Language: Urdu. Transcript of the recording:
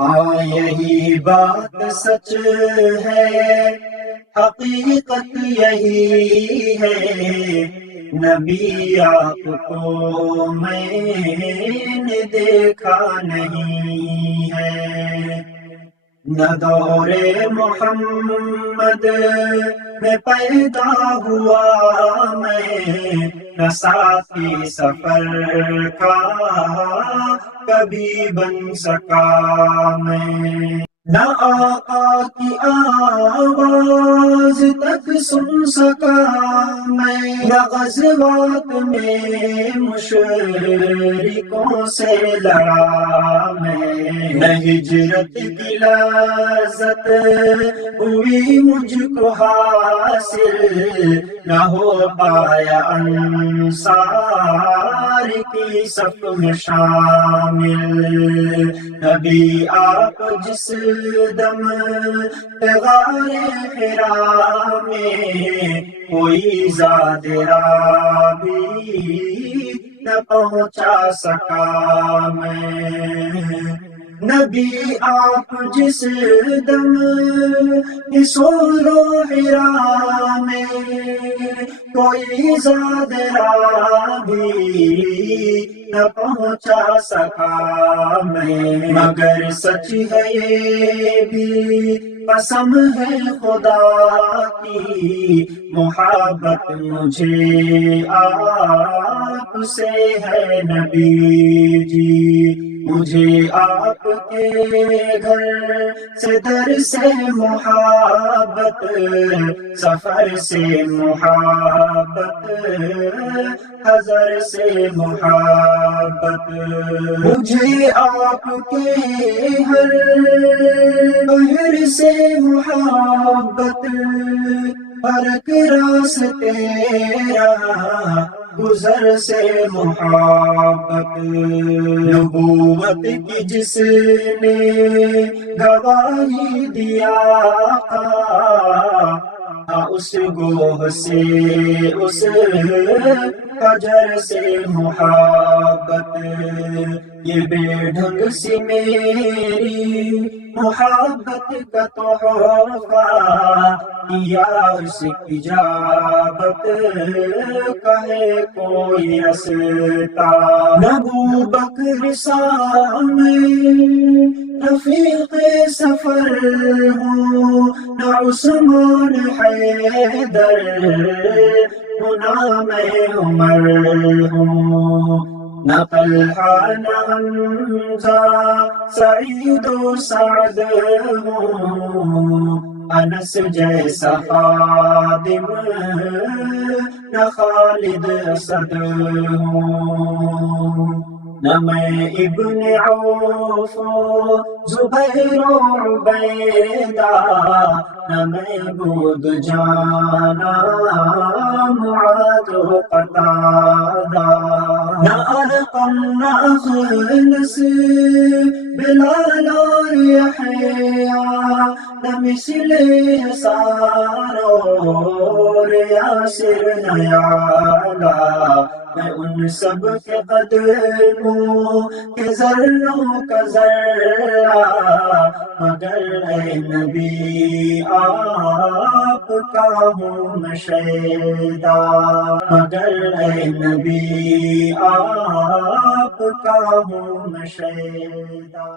ہاں یہی بات سچ ہے، حقیقت یہی ہے، نبی آپ کو میں نے دیکھا نہیں ہے۔ نہ دور محمد میں پیدا ہوا میں، نہ ساتھی سفر کا کبھی بن سکا میں، نہ آقا کی آواز تک سن سکا میں، نہ غزوات میں مشرکوں سے لڑا میں، نہ ہجرت کی لذت ہوئی مجھ کو حاصل، نہ ہو پایا انصار کی صف میں شامل۔ نبی آپ جس دم غار حرا میں، کوئی زاد رابی نہ پہنچا سکا میں۔ نبی آپ جس دم سور و حرا میں، کوئی زاد رابی نہ پہنچا سکا میں، مگر سچ ہے یہ بھی قسم ہے خدا کی، محبت مجھے آپ سے ہے نبی جی، مجھے آپ کے گھر سے در سے محبت، سفر سے محبت، حضر سے محبت، مجھے آپ کے ہر بہر سے محبت، ہر ایک راستے راہ گزر سے محبت، نبوت کی جس نے گواہی دیا تھا، اس گوہ سے اس حجر سے محبت، یہ بے ڈھنگ سی میری محبت کا تحفہ، کیا اس کی اجابت کہے کوئی رستا، نہ ابو بکر سامنے رفیق سفر ہوں، نہ عثمان حیدر ہوں، نہ میں عمر ہوں، نہ طلحہ نہ حمزہ سعید و سعد ہوں، انس جیسا خادم نہ خالد اسد ہوں، نہ میں ابن عوف زبیر و عبیدہ، نہ میں بود جانا معاذ و قتادہ، نہ ارقم نہ اخنس بلال اور یحییٰ، نہ مثل یسار اور یاسر نہ یعلا، میں ان سب کے قدموں کے ذروں کا ذرہ، مگر اے نبی آپ کا ہوں میں شیدا، مگر اے نبی آپ کا ہوں میں شیدا۔